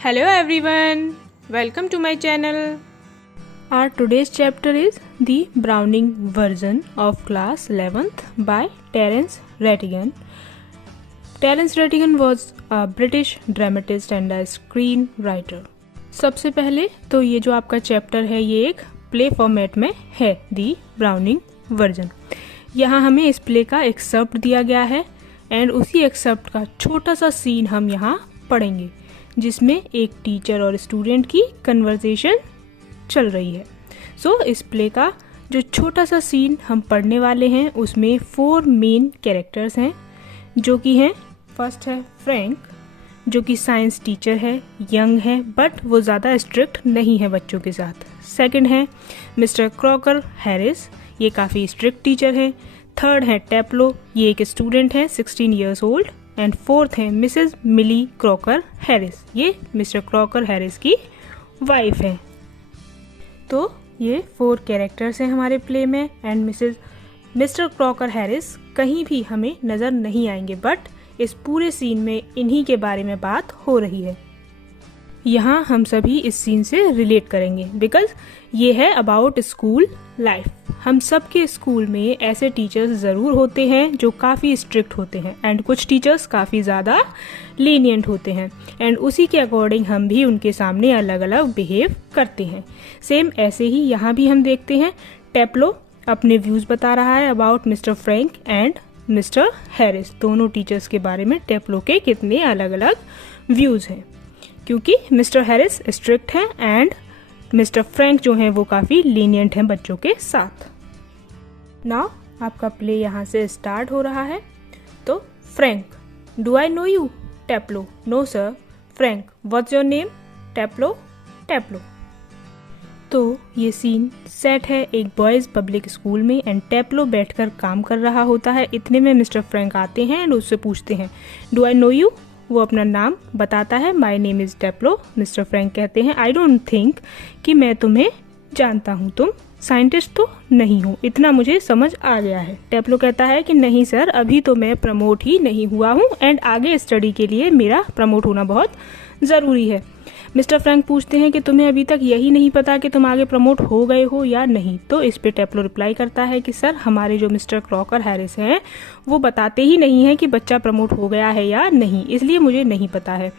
Hello everyone, welcome to my channel. Our today's chapter is the Browning version of class 11th by Terence Rattigan. Terence Rattigan was a British dramatist and a screenwriter. सबसे पहले तो ये जो आपका chapter है ये एक play format में है, दी ब्राउनिंग वर्जन। यहाँ हमें इस प्ले का एक्सर्प्ट दिया गया है एंड उसी एक्सर्प्ट का छोटा सा सीन हम यहाँ पढ़ेंगे जिसमें एक टीचर और स्टूडेंट की कन्वर्सेशन चल रही है। सो इस प्ले का जो छोटा सा सीन हम पढ़ने वाले हैं उसमें 4 मेन कैरेक्टर्स हैं जो कि हैं, फर्स्ट है फ्रैंक जो कि साइंस टीचर है, यंग है बट वो ज़्यादा स्ट्रिक्ट नहीं है बच्चों के साथ। सेकंड है मिस्टर क्रॉकर हैरिस, ये काफ़ी स्ट्रिक्ट टीचर है। थर्ड है टेप्लो, ये एक स्टूडेंट है 16 ईयर्स ओल्ड। एंड फोर्थ है मिसेस मिली क्रॉकर हैरिस, ये मिस्टर क्रॉकर हैरिस की वाइफ है। तो ये 4 कैरेक्टर्स हैं हमारे प्ले में एंड मिस्टर क्रॉकर हैरिस कहीं भी हमें नज़र नहीं आएंगे बट इस पूरे सीन में इन्हीं के बारे में बात हो रही है। यहाँ हम सभी इस सीन से रिलेट करेंगे बिकॉज ये है अबाउट स्कूल लाइफ। हम सब के स्कूल में ऐसे टीचर्स ज़रूर होते हैं जो काफ़ी स्ट्रिक्ट होते हैं एंड कुछ टीचर्स काफ़ी ज़्यादा लीनियंट होते हैं एंड उसी के अकॉर्डिंग हम भी उनके सामने अलग अलग बिहेव करते हैं। सेम ऐसे ही यहाँ भी हम देखते हैं टेप्लो अपने व्यूज़ बता रहा है about mister Frank and mister Harris. दोनों टीचर्स के बारे में टेप्लो के कितने अलग अलग व्यूज़ हैं क्योंकि मिस्टर हैरिस स्ट्रिक्ट हैं एंड मिस्टर फ्रैंक जो हैं वो काफ़ी लीनियंट हैं बच्चों के साथ। नाउ आपका प्ले यहाँ से स्टार्ट हो रहा है। तो Frank, do I know you? Taplow, no sir. Frank, what's your name? Taplow, Taplow. तो ये सीन सेट है एक बॉयज़ पब्लिक स्कूल में एंड टेप्लो बैठकर काम कर रहा होता है। इतने में मिस्टर फ्रैंक आते हैं एंड उससे पूछते हैं डू आई नो यू? वो अपना नाम बताता है, my name is Taplow. Mister Frank कहते हैं आई डोंट थिंक कि मैं तुम्हें जानता हूँ, तुम साइंटिस्ट तो नहीं हो, इतना मुझे समझ आ गया है। टेप्लो कहता है कि नहीं सर, अभी तो मैं प्रमोट ही नहीं हुआ हूँ एंड आगे स्टडी के लिए मेरा प्रमोट होना बहुत ज़रूरी है। मिस्टर फ्रैंक पूछते हैं कि तुम्हें अभी तक यही नहीं पता कि तुम आगे प्रमोट हो गए हो या नहीं। तो इस पे टेप्लो रिप्लाई करता है कि सर हमारे जो मिस्टर क्रॉकर हैरिस हैं वो बताते ही नहीं हैं कि बच्चा प्रमोट हो गया है या नहीं, इसलिए मुझे नहीं पता है।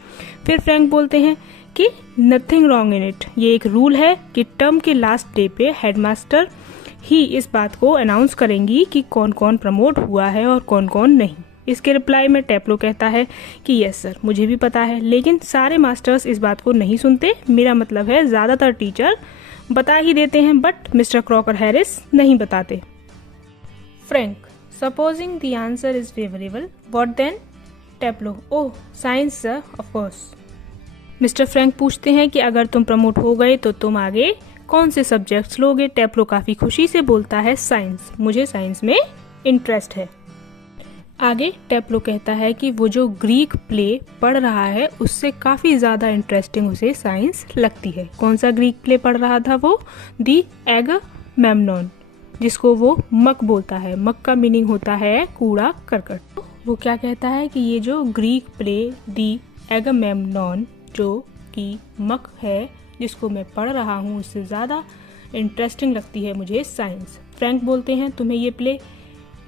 फिर फ्रैंक बोलते हैं कि नथिंग रॉन्ग इन इट, ये एक रूल है कि टर्म के लास्ट डे पे हेडमास्टर ही इस बात को अनाउंस करेंगी कि कौन कौन प्रमोट हुआ है और कौन कौन नहीं। इसके रिप्लाई में टेप्लो कहता है कि यस सर, मुझे भी पता है, लेकिन सारे मास्टर्स इस बात को नहीं सुनते। मेरा मतलब है ज़्यादातर टीचर बता ही देते हैं बट मिस्टर क्रॉकर हैरिस नहीं बताते। Frank, supposing the answer is favourable, what then? Taplow, oh science sir, of course. Mister Frank पूछते हैं कि अगर तुम प्रमोट हो गए तो तुम आगे कौन से सब्जेक्ट्स लोगे? टेप्लो काफ़ी खुशी से बोलता है साइंस, मुझे साइंस में इंटरेस्ट है। आगे टेप्लो कहता है कि वो जो ग्रीक प्ले पढ़ रहा है उससे काफ़ी ज़्यादा इंटरेस्टिंग उसे साइंस लगती है। कौन सा ग्रीक प्ले पढ़ रहा था वो? दी एगमेम्नॉन, जिसको वो मक बोलता है। मक का मीनिंग होता है कूड़ा करकट। वो क्या कहता है कि ये जो ग्रीक प्ले दी एगमेम्नॉन जो कि मक है जिसको मैं पढ़ रहा हूँ उससे ज़्यादा इंटरेस्टिंग लगती है मुझे साइंस। फ्रैंक बोलते हैं तुम्हें ये प्ले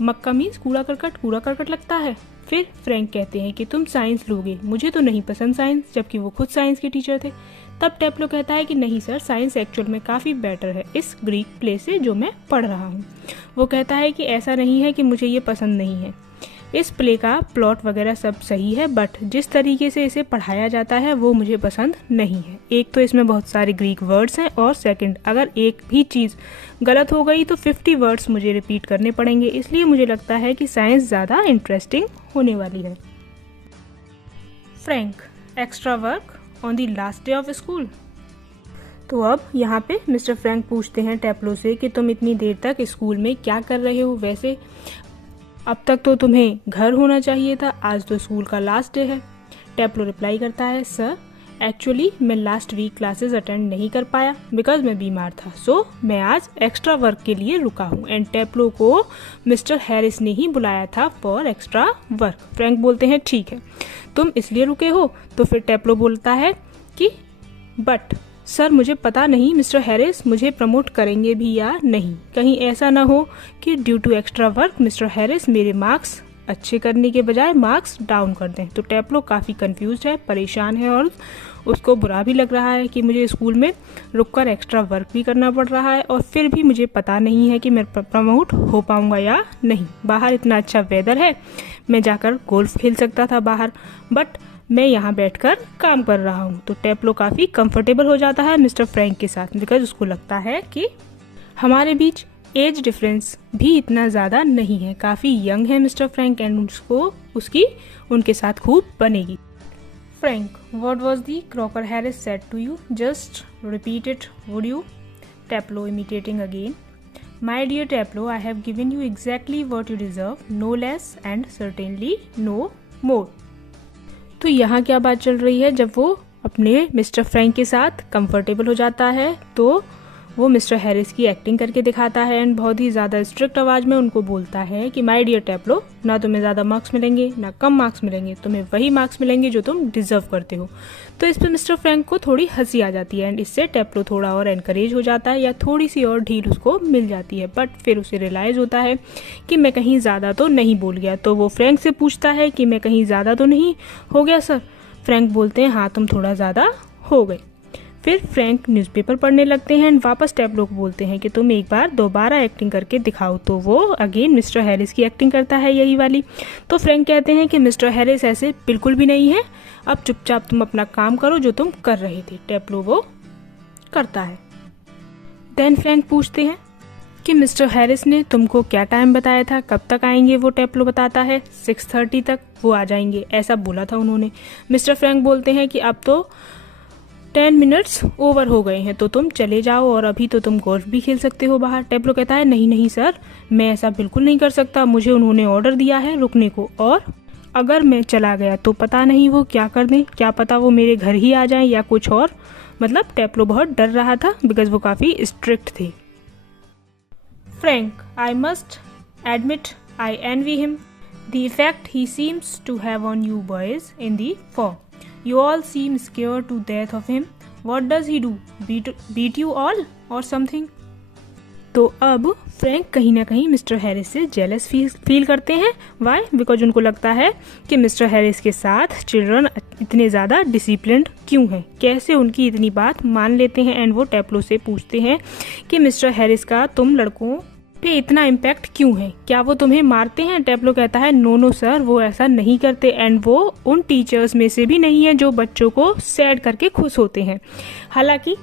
मक्का मीन्स कूड़ा करकट लगता है। फिर फ्रैंक कहते हैं कि तुम साइंस लोगे, मुझे तो नहीं पसंद साइंस, जबकि वो खुद साइंस के टीचर थे। तब टेप्लो कहता है कि नहीं सर, साइंस एक्चुअल में काफ़ी बेटर है इस ग्रीक प्ले से जो मैं पढ़ रहा हूँ। वो कहता है कि ऐसा नहीं है कि मुझे ये पसंद नहीं है, इस प्ले का प्लॉट वगैरह सब सही है बट जिस तरीके से इसे पढ़ाया जाता है वो मुझे पसंद नहीं है। एक तो इसमें बहुत सारे ग्रीक वर्ड्स हैं और सेकंड अगर एक भी चीज़ गलत हो गई तो 50 वर्ड्स मुझे रिपीट करने पड़ेंगे, इसलिए मुझे लगता है कि साइंस ज़्यादा इंटरेस्टिंग होने वाली है। Frank, extra work on the last day of school. तो अब यहाँ पे मिस्टर फ्रैंक पूछते हैं टेप्लो से कि तुम इतनी देर तक स्कूल में क्या कर रहे हो? वैसे अब तक तो तुम्हें घर होना चाहिए था, आज तो स्कूल का लास्ट डे है। टेप्लो रिप्लाई करता है सर एक्चुअली मैं लास्ट वीक क्लासेस अटेंड नहीं कर पाया बिकॉज मैं बीमार था, सो मैं आज एक्स्ट्रा वर्क के लिए रुका हूँ। एंड टेप्लो को मिस्टर हैरिस ने ही बुलाया था फॉर एक्स्ट्रा वर्क। फ्रैंक बोलते हैं ठीक है, तुम इसलिए रुके हो? तो फिर टेप्लो बोलता है कि बट सर मुझे पता नहीं मिस्टर हैरिस मुझे प्रमोट करेंगे भी या नहीं, कहीं ऐसा ना हो कि due to extra work mister Harris मेरे मार्क्स अच्छे करने के बजाय मार्क्स डाउन कर दें। तो टेप्लो काफ़ी कंफ्यूज है, परेशान है और उसको बुरा भी लग रहा है कि मुझे स्कूल में रुककर एक्स्ट्रा वर्क भी करना पड़ रहा है और फिर भी मुझे पता नहीं है कि मैं प्रमोट हो पाऊंगा या नहीं। बाहर इतना अच्छा वेदर है, मैं जाकर गोल्फ खेल सकता था बाहर, बट मैं यहाँ बैठकर काम कर रहा हूँ। तो टेप्लो काफ़ी कंफर्टेबल हो जाता है मिस्टर फ्रैंक के साथ, बिकॉज उसको लगता है कि हमारे बीच एज डिफरेंस भी इतना ज़्यादा नहीं है, काफ़ी यंग है मिस्टर फ्रैंक एंड उसको उसकी उनके साथ खूब बनेगी। Frank, what was the Crocker Harris said to you? Just repeat it would you? Taplow imitating again, my dear Taplow, I have given you exactly what you deserve, no less and certainly no more. तो यहाँ क्या बात चल रही है, जब वो अपने मिस्टर फ्रैंक के साथ कंफर्टेबल हो जाता है तो वो मिस्टर हैरिस की एक्टिंग करके दिखाता है एंड बहुत ही ज़्यादा स्ट्रिक्ट आवाज़ में उनको बोलता है कि माय डियर टेप्लो, ना तुम्हें ज़्यादा मार्क्स मिलेंगे ना कम मार्क्स मिलेंगे, तुम्हें वही मार्क्स मिलेंगे जो तुम डिजर्व करते हो। तो इस पर मिस्टर फ्रैंक को थोड़ी हंसी आ जाती है एंड इससे टेप्लो थोड़ा और एनकरेज हो जाता है या थोड़ी सी और ढील उसको मिल जाती है। बट फिर उसे रियलाइज़ होता है कि मैं कहीं ज़्यादा तो नहीं बोल गया। तो वो फ्रैंक से पूछता है कि मैं कहीं ज़्यादा तो नहीं हो गया सर? फ्रैंक बोलते हैं हाँ तुम थोड़ा ज़्यादा हो गए। फिर फ्रैंक न्यूज़पेपर पढ़ने लगते हैं एंड वापस टेप्लो को बोलते हैं कि तुम एक बार दोबारा एक्टिंग करके दिखाओ। तो वो अगेन मिस्टर हैरिस की एक्टिंग करता है यही वाली। तो फ्रैंक कहते हैं कि मिस्टर हैरिस ऐसे बिल्कुल भी नहीं है, अब चुपचाप तुम अपना काम करो जो तुम कर रहे थे। टेप्लो वो करता है। देन फ्रैंक पूछते हैं कि मिस्टर हैरिस ने तुमको क्या टाइम बताया था, कब तक आएंगे? वो टेप्लो बताता है 6:30 तक वो आ जाएंगे, ऐसा बोला था उन्होंने। मिस्टर फ्रैंक बोलते हैं कि अब तो 10 मिनट्स ओवर हो गए हैं तो तुम चले जाओ और अभी तो तुम गोल्फ भी खेल सकते हो बाहर। टेप्लो कहता है नहीं नहीं सर, मैं ऐसा बिल्कुल नहीं कर सकता, मुझे उन्होंने ऑर्डर दिया है रुकने को और अगर मैं चला गया तो पता नहीं वो क्या कर दें, क्या पता वो मेरे घर ही आ जाएं या कुछ और। मतलब टेप्लो बहुत डर रहा था बिकॉज वो काफ़ी स्ट्रिक्ट थे। Frank, I must admit I envy him the effect he seems to have on you boys in the form. You all seem scared to death of him. What does he do? Beat you all or something? तो अब Frank कहीं ना कहीं mister Harris से jealous feel करते हैं। Y? Because उनको लगता है कि मिस्टर हैरिस के साथ चिल्ड्रन इतने ज़्यादा डिसिप्लिन्ड क्यों हैं, कैसे उनकी इतनी बात मान लेते हैं। एंड वो टेप्लो से पूछते हैं कि मिस्टर हैरिस का तुम लड़कों पे इतना इम्पैक्ट क्यों है, क्या वो तुम्हें मारते हैं? टेप्लो कहता है नो नो सर, वो ऐसा नहीं करते एंड वो उन टीचर्स में से भी नहीं है जो बच्चों को सैड करके खुश होते हैं। हालांकि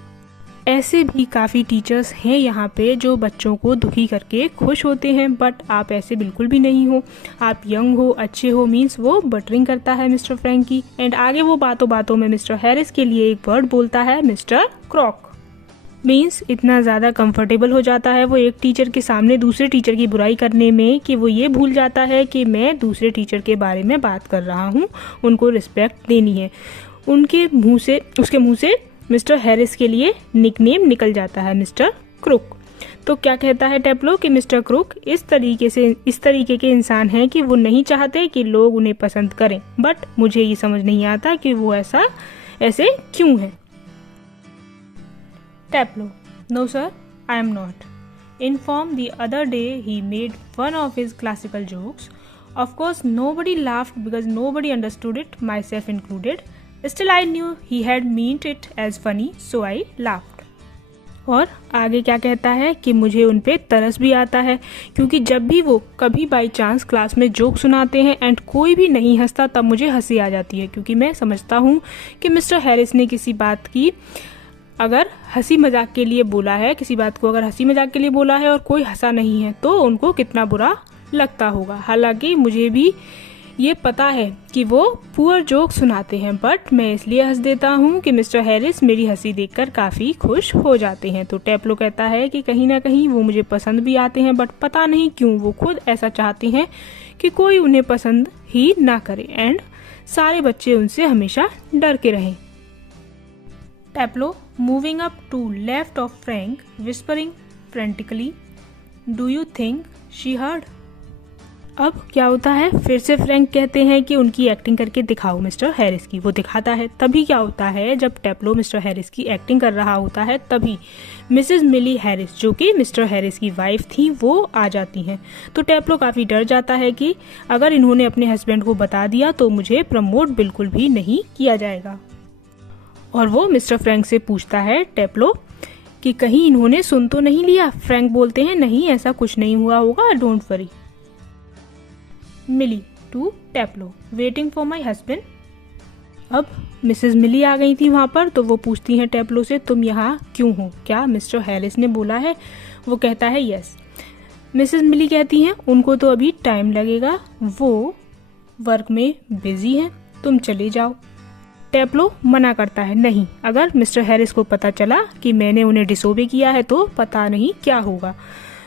ऐसे भी काफ़ी टीचर्स हैं यहाँ पे जो बच्चों को दुखी करके खुश होते हैं, बट आप ऐसे बिल्कुल भी नहीं हो, आप यंग हो, अच्छे हो। मीन्स वो बटरिंग करता है मिस्टर फ्रैंक की। एंड आगे वो बातों बातों में मिस्टर हैरिस के लिए एक वर्ड बोलता है, मिस्टर क्रॉक। मीन्स इतना ज़्यादा कंफर्टेबल हो जाता है वो एक टीचर के सामने दूसरे टीचर की बुराई करने में कि वो ये भूल जाता है कि मैं दूसरे टीचर के बारे में बात कर रहा हूँ, उनको रिस्पेक्ट देनी है। उसके मुंह से मिस्टर हैरिस के लिए निकनेम निकल जाता है, मिस्टर क्रुक। तो क्या कहता है टेप्लो कि मिस्टर क्रुक इस तरीके के इंसान हैं कि वो नहीं चाहते कि लोग उन्हें पसंद करें, बट मुझे ये समझ नहीं आता कि वो ऐसे क्यों है। Tableau, no sir, I am not. Informed the other day he made fun of his classical jokes. Of course, nobody laughed because nobody understood it, myself included. Still, I knew he had meant it as funny, so I laughed. और आगे क्या कहता है कि मुझे उन पे तरस भी आता है क्योंकि जब भी वो कभी बाई चांस क्लास में जोक सुनाते हैं एंड कोई भी नहीं हंसता तब मुझे हंसी आ जाती है, क्योंकि मैं समझता हूँ कि मिस्टर हैरिस ने किसी बात की अगर हंसी मजाक के लिए बोला है, किसी बात को अगर हंसी मजाक के लिए बोला है और कोई हंसा नहीं है तो उनको कितना बुरा लगता होगा। हालांकि मुझे भी ये पता है कि वो पुअर जोक सुनाते हैं, बट मैं इसलिए हंस देता हूँ कि मिस्टर हैरिस मेरी हंसी देखकर काफ़ी खुश हो जाते हैं। तो टेप्लो कहता है कि कहीं ना कहीं वो मुझे पसंद भी आते हैं, बट पता नहीं क्यों वो खुद ऐसा चाहते हैं कि कोई उन्हें पसंद ही ना करे एंड सारे बच्चे उनसे हमेशा डर के रहें। Tableau, moving up to left of Frank, whispering frantically, "Do you think she heard?" अब क्या होता है, फिर से फ्रैंक कहते हैं कि उनकी एक्टिंग करके दिखाओ मिस्टर हैरिस की। वो दिखाता है। तभी क्या होता है, जब टेप्लो मिस्टर हैरिस की एक्टिंग कर रहा होता है तभी मिसेस मिली हैरिस, जो कि मिस्टर हैरिस की वाइफ थी, वो आ जाती हैं। तो टेप्लो काफ़ी डर जाता है कि अगर इन्होंने अपने हस्बैंड को बता दिया तो मुझे प्रमोट बिल्कुल भी नहीं किया जाएगा। और वो मिस्टर फ्रैंक से पूछता है टेप्लो कि कहीं इन्होंने सुन तो नहीं लिया। फ्रैंक बोलते हैं नहीं, ऐसा कुछ नहीं हुआ होगा, don't worry. Millie to Taplow, waiting for my husband. अब मिसेस मिली आ गई थी वहाँ पर, तो वो पूछती हैं टेप्लो से तुम यहाँ क्यों हो, क्या मिस्टर हैरिस ने बोला है? वो कहता है यस। मिसेस मिली कहती हैं उनको तो अभी टाइम लगेगा, वो वर्क में बिजी हैं, तुम चले जाओ। टेप्लो मना करता है नहीं, अगर मिस्टर हैरिस को पता चला कि मैंने उन्हें डिसोबे किया है तो पता नहीं क्या होगा।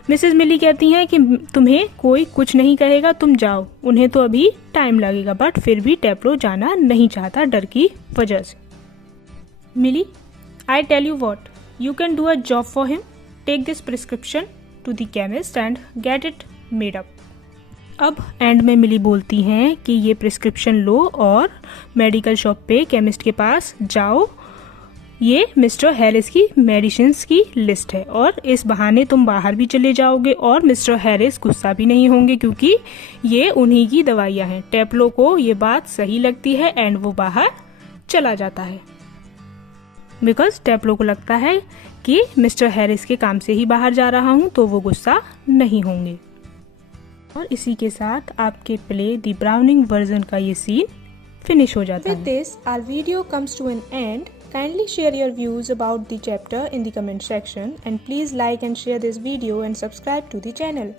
मिसेस मिली कहती हैं कि तुम्हें कोई कुछ नहीं कहेगा, तुम जाओ, उन्हें तो अभी टाइम लगेगा। बट फिर भी टेप्लो जाना नहीं चाहता डर की वजह से। Millie, I tell you what, you can do a job for him, take this prescription to the chemist and get it made up. अब एंड में मिली बोलती हैं कि ये प्रिस्क्रिप्शन लो और मेडिकल शॉप पे केमिस्ट के पास जाओ, ये मिस्टर हैरिस की मेडिसिन्स की लिस्ट है, और इस बहाने तुम बाहर भी चले जाओगे और मिस्टर हैरिस गुस्सा भी नहीं होंगे क्योंकि ये उन्हीं की दवाइयाँ हैं। टेप्लो को ये बात सही लगती है एंड वो बाहर चला जाता है, बिकॉज टेप्लो को लगता है कि मिस्टर हैरिस के काम से ही बाहर जा रहा हूँ तो वो गुस्सा नहीं होंगे। और इसी के साथ आपके प्ले द ब्राउनिंग वर्जन का ये सीन फिनिश हो जाता है। With this, our video comes to an end. Kindly share your views about the chapter in the comment section and please like and share this video and subscribe to the channel.